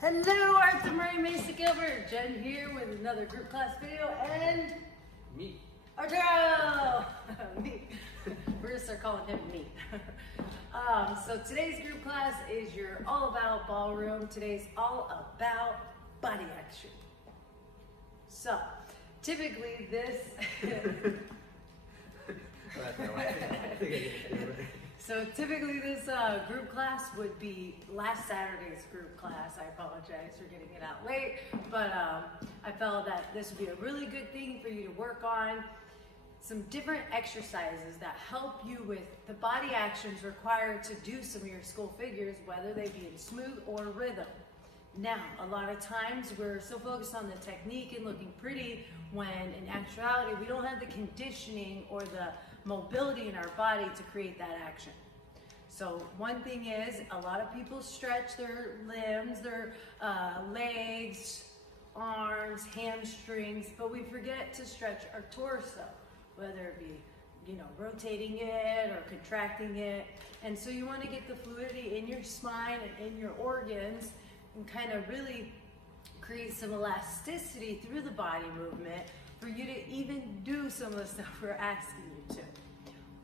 Hello, Arthur Murray Mesa Gilbert. Jen here with another group class video and Me. Arturo. Me. We're gonna start calling him me. So today's group class is your all about ballroom. Today's all about body action. So typically this. So typically this group class would be last Saturday's group class. I apologize for getting it out late, but I felt that this would be a really good thing for you to work on. Some different exercises that help you with the body actions required to do some of your school figures, whether they be in smooth or rhythm. Now, a lot of times we're so focused on the technique and looking pretty when in actuality we don't have the conditioning or the mobility in our body to create that action. So one thing is, a lot of people stretch their limbs, their legs, arms, hamstrings, but we forget to stretch our torso, whether it be, rotating it or contracting it. And so you want to get the fluidity in your spine and in your organs and kind of really create some elasticity through the body movement for you to even do some of the stuff we're asking you to.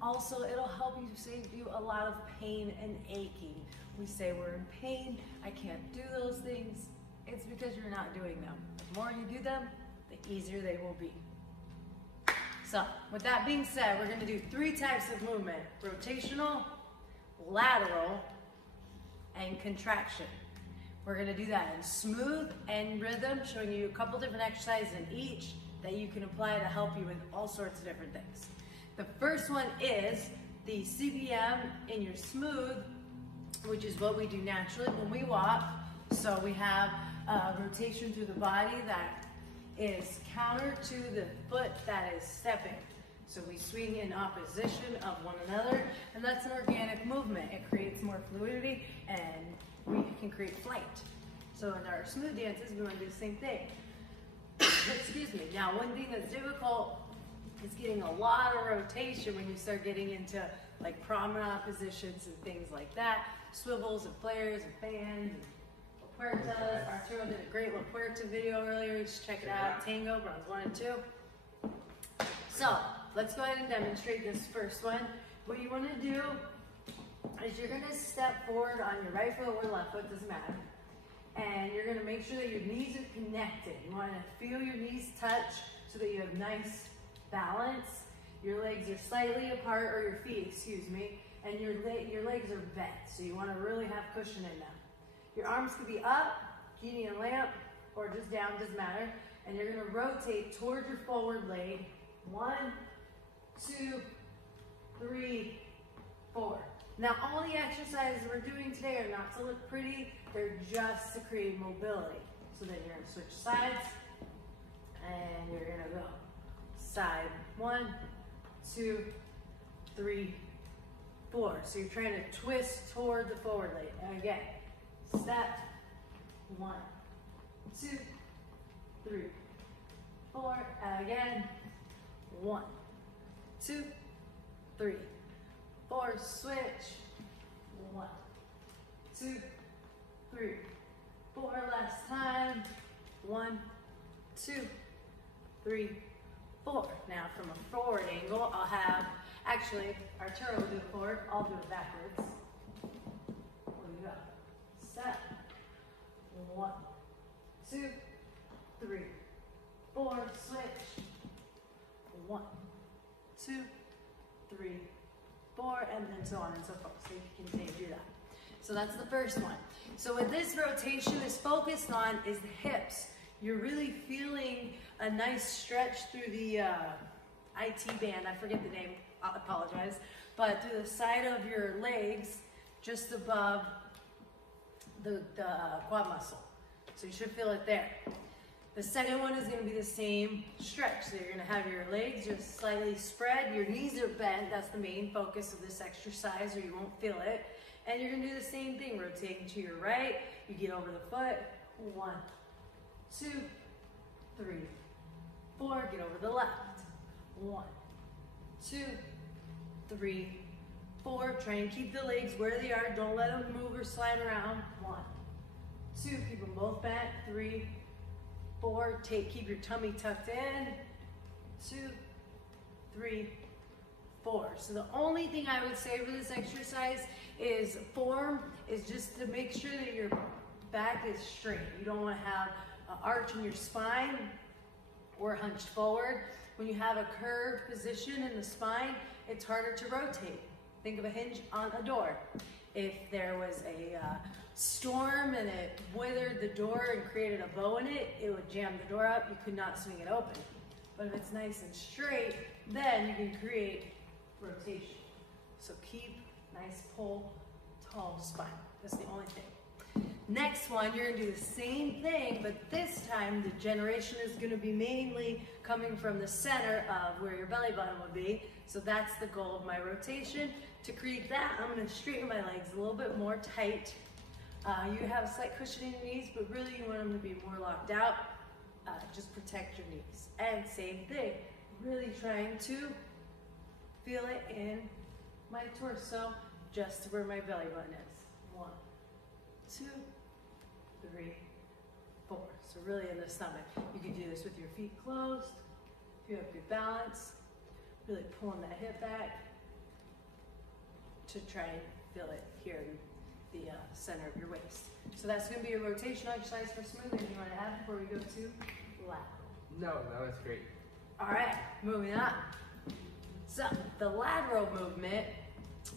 Also, it'll help you save you a lot of pain and aching. We say we're in pain, I can't do those things. It's because you're not doing them. The more you do them, the easier they will be. So, with that being said, we're gonna do 3 types of movement: rotational, lateral, and contraction. We're gonna do that in smooth and rhythm, showing you a couple different exercises in each that you can apply to help you with all sorts of different things. The first one is the CBM in your smooth, which is what we do naturally when we walk. So we have rotation through the body that is counter to the foot that is stepping. So we swing in opposition of one another, and that's an organic movement. It creates more fluidity and we can create flight. So in our smooth dances, we want to do the same thing. Excuse me. Now, one thing that's difficult is getting a lot of rotation when you start getting into like promenade positions and things like that. Swivels and flares and fans and La Puertas. Arturo did a great La Puerta video earlier. Just check it out. Tango, bronze 1 and 2. So let's go ahead and demonstrate this first one. What you want to do is you're going to step forward on your right foot or left foot, doesn't matter. And you're going to make sure that your knees are connected. You want to feel your knees touch so that you have nice balance. Your legs are slightly apart, or your feet, excuse me, and your legs are bent. So you want to really have cushion in them. Your arms could be up, Guinean lamp, or just down, doesn't matter. And you're going to rotate toward your forward leg. 1, 2, 3, 4. Now, all the exercises we're doing today are not to look pretty, they're just to create mobility. So then you're going to switch sides, and you're going to go side 1, 2, 3, 4. So you're trying to twist toward the forward leg. And again, step 1, 2, 3, 4. And again, 1, 2, 3, 4. Switch. 1, 2, 3, 4. Last time. 1, 2, 3, 4. Now from a forward angle, I'll have, actually, Arturo will do it forward, I'll do it backwards. Here we go. Step. 1, 2, 3, 4. Switch. 1, 2, 3, 4, and then so on and so forth. So you can continue to do that. So that's the first one. So what this rotation is focused on is the hips. You're really feeling a nice stretch through the IT band. I forget the name, I apologize. But through the side of your legs, just above the quad muscle. So you should feel it there. The second one is going to be the same stretch. So you're going to have your legs just slightly spread. Your knees are bent. That's the main focus of this exercise, or you won't feel it. And you're going to do the same thing, rotating to your right. You get over the foot. 1, 2, 3, 4. Get over the left. 1, 2, 3, 4. Try and keep the legs where they are. Don't let them move or slide around. 1, 2, keep them both bent, 3, 4, keep your tummy tucked in, 2, 3, 4. So the only thing I would say for this exercise is form is just to make sure that your back is straight. You don't want to have an arch in your spine or hunched forward. When you have a curved position in the spine, it's harder to rotate. Think of a hinge on a door. If there was a storm and it withered the door and created a bow in it, it would jam the door up. You could not swing it open. But if it's nice and straight, then you can create rotation. So keep nice pull, tall spine. That's the only thing. Next one, you're gonna do the same thing, but this time the generation is gonna be mainly coming from the center of where your belly button would be. So that's the goal of my rotation. To create that, I'm gonna straighten my legs a little bit more tight. You have a slight cushion in your knees, but really you want them to be more locked out. Just protect your knees. And same thing, really trying to feel it in my torso, just where my belly button is. 1, 2, 3, 4. So really in the stomach. You can do this with your feet closed. If you have good balance, really pulling that hip back to try and feel it here in the center of your waist. So that's going to be a rotation exercise for smoothing. You want to add before we go to lateral? No, that was great. All right, moving on. So the lateral movement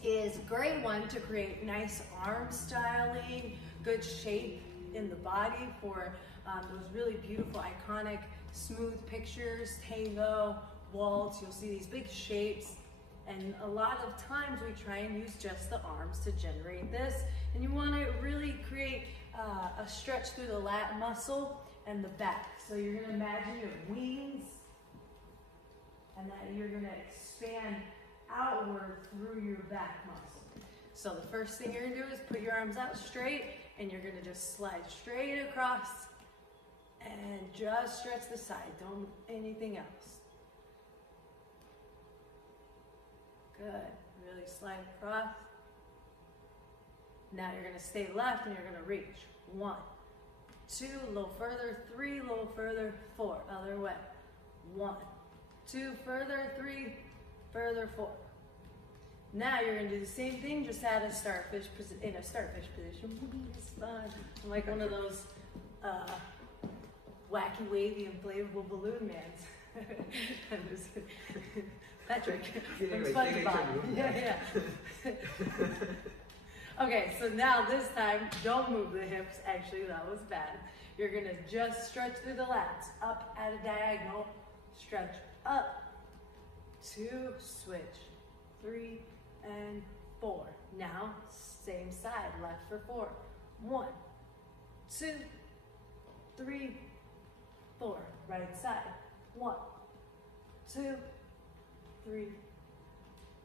is a great one to create nice arm styling, good shape in the body for those really beautiful, iconic, smooth pictures, tango, waltz. You'll see these big shapes. And a lot of times we try and use just the arms to generate this. And you want to really create a stretch through the lat muscle and the back. So you're going to imagine your wings and that you're going to expand outward through your back muscle. So the first thing you're going to do is put your arms out straight and you're going to just slide straight across and just stretch the side. Don't anything else. Good. Really slide across. Now you're going to stay left and you're going to reach. 1, 2, a little further, 3, a little further, 4, other way. 1, 2, further, 3, further, 4. Now you're going to do the same thing, just in a starfish position. It's fun. I'm like one of those wacky, wavy, inflatable balloon mans. I'm just Patrick from SpongeBob. Yeah. Okay, so now this time, don't move the hips. Actually, that was bad. You're gonna just stretch through the lats, up at a diagonal, stretch up, 2, switch, 3, and 4. Now, same side, left for 4. 1, 2, 3, 4. Right side. 1, 2, 3,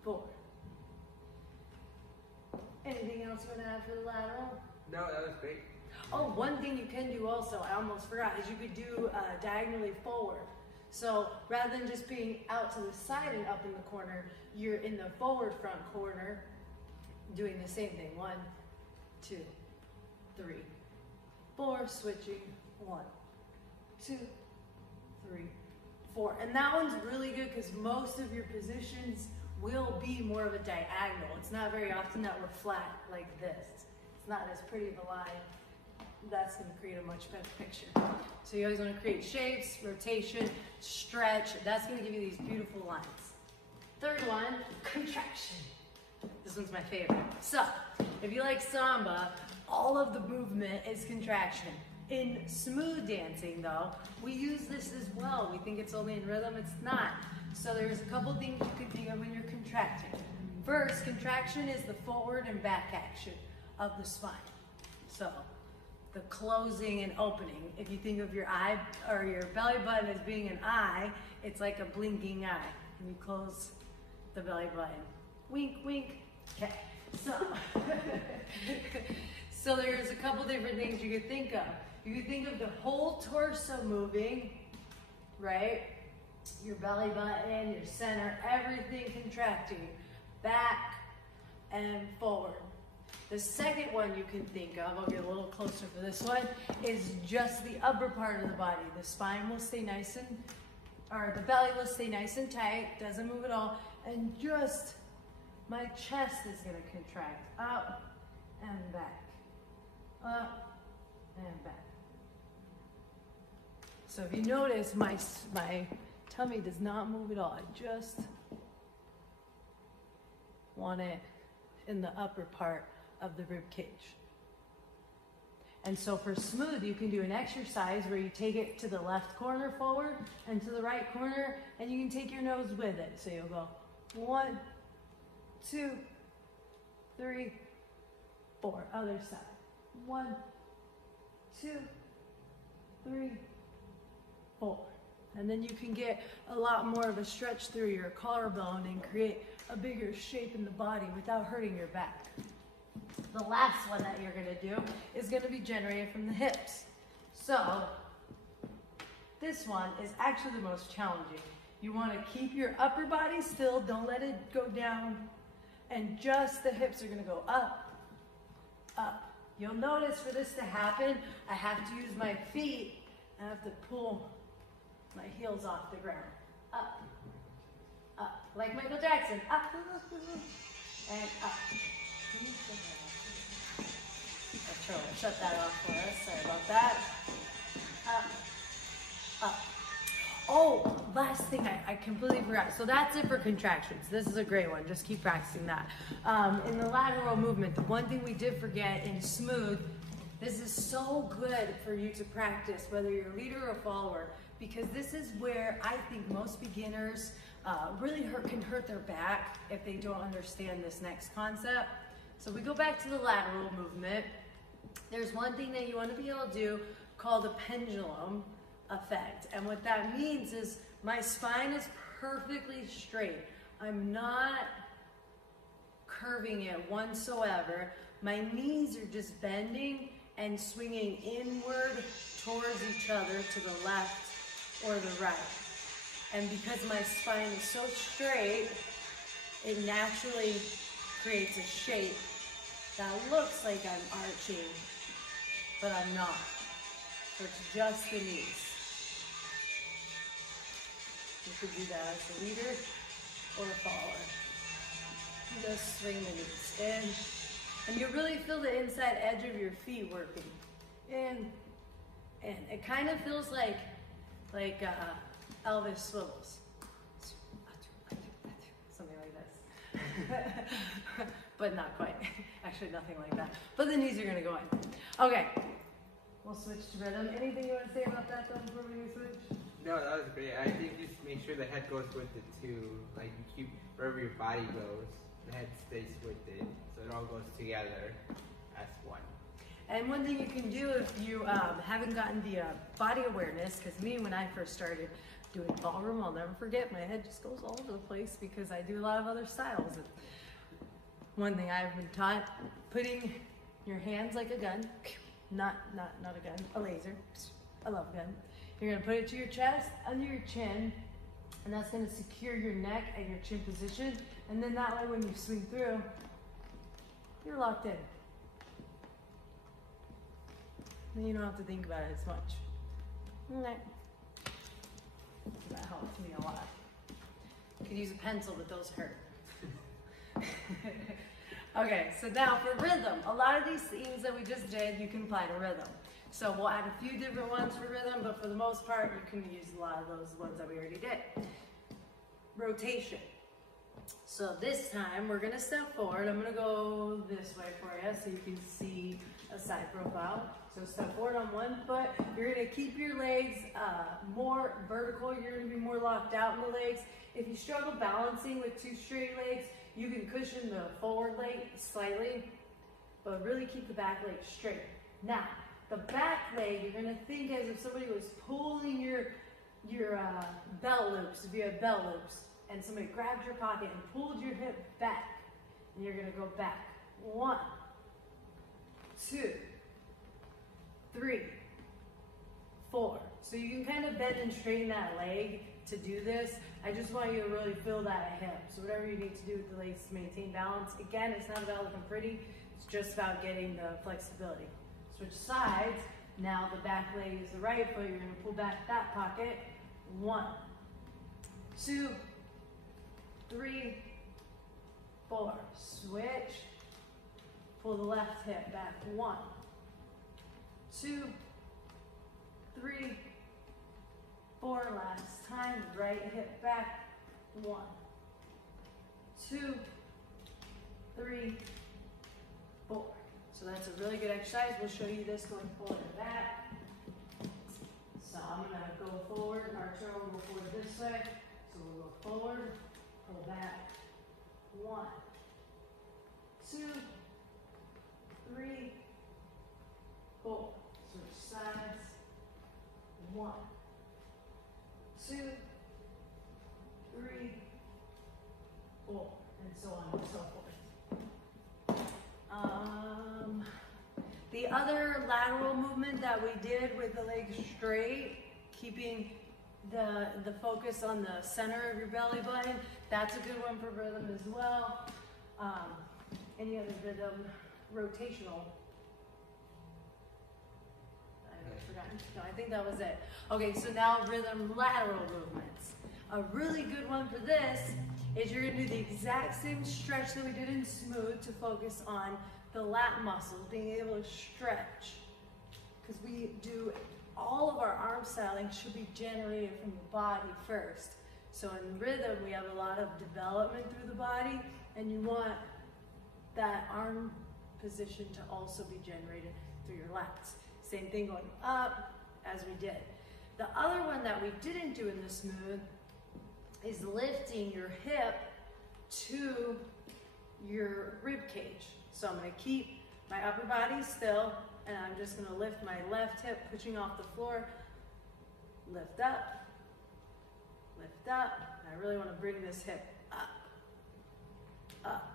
4. Anything else you want to add for the lateral? No, that was great. Oh, one thing you can do also, I almost forgot, is you could do diagonally forward. So rather than just being out to the side and up in the corner, you're in the forward front corner doing the same thing. 1, 2, 3, 4, switching. 1, 2, 3, 4. And that one's really good because most of your positions will be more of a diagonal. It's not very often that we're flat like this. It's not as pretty of a line. That's going to create a much better picture. So you always want to create shapes, rotation, stretch. That's going to give you these beautiful lines. Third one, contraction. This one's my favorite. So if you like samba, all of the movement is contraction. In smooth dancing though, we use this as well. We think it's only in rhythm, it's not. So there's a couple things you can think of when you're contracting. First, contraction is the forward and back action of the spine. So the closing and opening. If you think of your eye or your belly button as being an eye, it's like a blinking eye. And you close the belly button. Wink, wink. Okay. So there's a couple different things you could think of. You could think of the whole torso moving, right? Your belly button, your center, everything contracting, back and forward. The second one you can think of, I'll get a little closer for this one, is just the upper part of the body. The spine will stay nice and, or the belly will stay nice and tight, doesn't move at all, and just my chest is gonna contract up and back, up and back. So if you notice, my tummy does not move at all. I just want it in the upper part of the rib cage. And so for smooth, you can do an exercise where you take it to the left corner forward and to the right corner, and you can take your nose with it. So you'll go 1, 2, 3, 4. Other side. 1, 2, 3, 4. And then you can get a lot more of a stretch through your collarbone and create a bigger shape in the body without hurting your back. The last one that you're gonna do is gonna be generated from the hips. So this one is actually the most challenging. You wanna keep your upper body still, don't let it go down, and just the hips are gonna go up, up. You'll notice for this to happen, I have to use my feet, I have to pull my heels off the ground. Up, up, like Michael Jackson, up, and up. I'll shut that off for us, sorry about that. Up, up. Oh, last thing I completely forgot. So that's it for contractions. This is a great one, just keep practicing that. In the lateral movement, the one thing we did forget in smooth, this is so good for you to practice, whether you're a leader or a follower, because this is where I think most beginners really can hurt their back if they don't understand this next concept. So we go back to the lateral movement. There's one thing that you want to be able to do called a pendulum effect. And what that means is my spine is perfectly straight. I'm not curving it whatsoever. My knees are just bending and swinging inward towards each other to the left or the right. And because my spine is so straight, it naturally creates a shape that looks like I'm arching, but I'm not. So it's just the knees. You could do that as a leader or a follower. Just swing the knees in. And you really feel the inside edge of your feet working. In. It kind of feels like Elvis swivels. Something like this. But not quite. Actually, nothing like that. But the knees are going to go in. Okay. We'll switch to rhythm. Anything you want to say about that though before we switch? No, that was great. I think just make sure the head goes with it too. Like you keep wherever your body goes, the head stays with it. So it all goes together as one. And one thing you can do if you haven't gotten the body awareness, because me, when I first started doing ballroom, I'll never forget, my head just goes all over the place because I do a lot of other styles. And one thing I've been taught, putting your hands like a gun, not a gun, a laser. I love a gun. You're gonna put it to your chest, under your chin, and that's gonna secure your neck and your chin position. And then that way when you swing through, you're locked in. Then you don't have to think about it as much. Okay. That helps me a lot. You could use a pencil, but those hurt. Okay, so now for rhythm, a lot of these things that we just did, you can apply to rhythm. So we'll add a few different ones for rhythm, but for the most part, you can use a lot of those ones that we already did. Rotation. So this time, we're gonna step forward. I'm gonna go this way for you so you can see a side profile. So step forward on one foot. You're gonna keep your legs more vertical. You're gonna be more locked out in the legs. If you struggle balancing with two straight legs, you can cushion the forward leg slightly, but really keep the back leg straight. Now, the back leg, you're gonna think as if somebody was pulling your belt loops, if you have belt loops, and somebody grabbed your pocket and pulled your hip back, and you're gonna go back. 1, 2, 3, 4. So you can kind of bend and straighten that leg to do this. I just want you to really feel that hip. So whatever you need to do with the legs to maintain balance. Again, it's not about looking pretty. It's just about getting the flexibility. Switch sides. Now the back leg is the right foot. You're gonna pull back that pocket. 1, 2, 3, 4. Switch. Pull the left hip back. 1, 2, 3, 4. Last time. Right hip back. 1, 2, 3, 4. So that's a really good exercise. We'll show you this going forward and back. So I'm gonna go forward, arch over, go forward this way. So we'll go forward, pull back. 1, 2, 3, 4. Switch sides. 1, 2, 3, 4, and so on and so forth. The other lateral movement that we did with the legs straight, keeping the focus on the center of your belly button, that's a good one for rhythm as well. Any other rhythm rotational? I've forgotten. No, I think that was it. Okay, so now rhythm lateral movements. A really good one for this is you're gonna do the exact same stretch that we did in smooth to focus on the lat muscles, being able to stretch. Because we do, all of our arm styling should be generated from the body first. So in rhythm, we have a lot of development through the body, and you want that arm position to also be generated through your lats. Same thing going up as we did. The other one that we didn't do in the smooth is lifting your hip to your rib cage. So I'm gonna keep my upper body still, and I'm just gonna lift my left hip, pushing off the floor. Lift up, lift up. And I really wanna bring this hip up, up,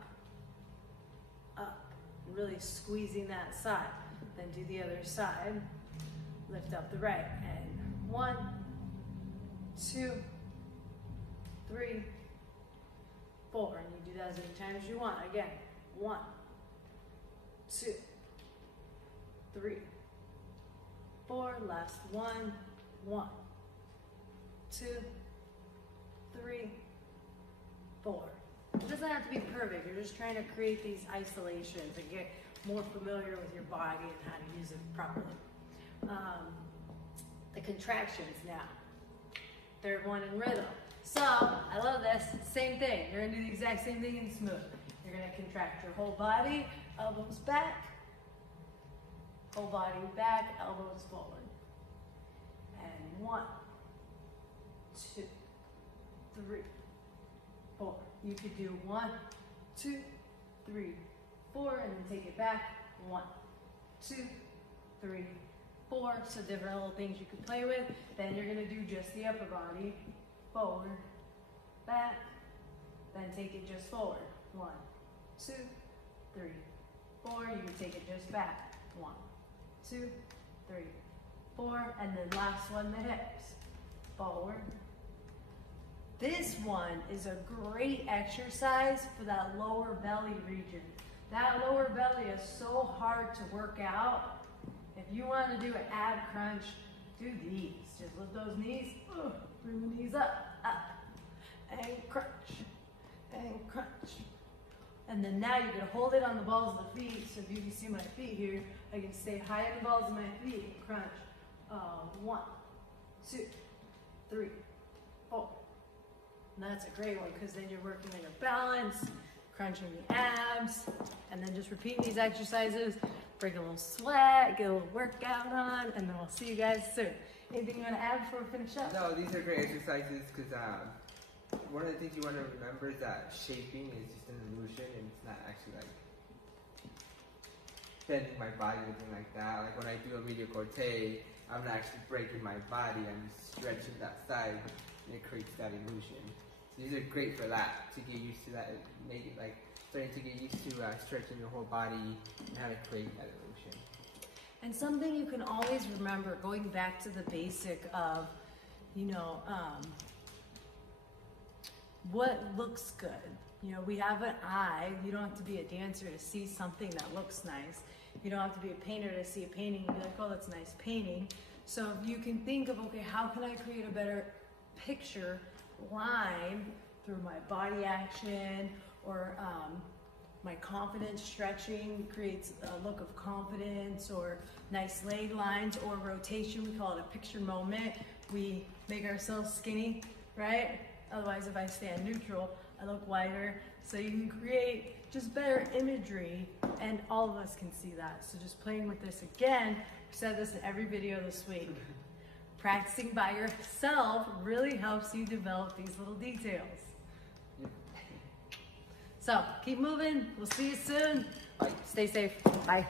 up. And really squeezing that side. Then do the other side. Lift up the right. And 1, 2, 3, 4. And you do that as many times as you want. Again, 1, 2, 3, 4. Last 1, 1, 2, 3, 4. It doesn't have to be perfect. You're just trying to create these isolations and get more familiar with your body and how to use it properly. The contractions now. Third one in rhythm. So, I love this. Same thing. You're going to do the exact same thing in smooth. You're going to contract your whole body, elbows back, whole body back, elbows forward. And 1, 2, 3, 4. You could do 1, 2, 3, 4, and then take it back. 1, 2, 3, 4. So different little things you can play with. Then you're going to do just the upper body. Forward, back, then take it just forward. 1, 2, 3, 4. You can take it just back. 1, 2, 3, 4. And then last one, the hips. Forward. This one is a great exercise for that lower belly region. That lower belly is so hard to work out. If you want to do an ab crunch, do these. Just lift those knees, bring the knees up, and crunch, and crunch. And then now you're gonna hold it on the balls of the feet. So if you can see my feet here, I can stay high on the balls of my feet and crunch. 1, 2, 3, 4. And that's a great one because then you're working on your balance, crunching the abs, and then just repeating these exercises. Bring a little sweat, get a little workout on, and then we'll see you guys soon. Anything you want to add before we finish up? No, these are great exercises because one of the things you want to remember is that shaping is just an illusion and it's not actually like bending my body or anything like that. Like when I do a medial corte, I'm not actually breaking my body, I'm just stretching that side and it creates that illusion. So these are great for that, to get used to that, make it like starting to get used to stretching your whole body and how to create that illusion. And something you can always remember, going back to the basic of, you know, what looks good. You know, we have an eye. You don't have to be a dancer to see something that looks nice. You don't have to be a painter to see a painting and be like, oh, that's a nice painting. So if you can think of, okay, how can I create a better picture line through my body action or my confidence stretching creates a look of confidence, or nice leg lines, or rotation. We call it a picture moment. We make ourselves skinny, right? Otherwise, if I stand neutral, I look wider. So you can create just better imagery, and all of us can see that. So just playing with this again, we said this in every video this week. Practicing by yourself really helps you develop these little details. So keep moving. We'll see you soon. Bye. Stay safe. Bye.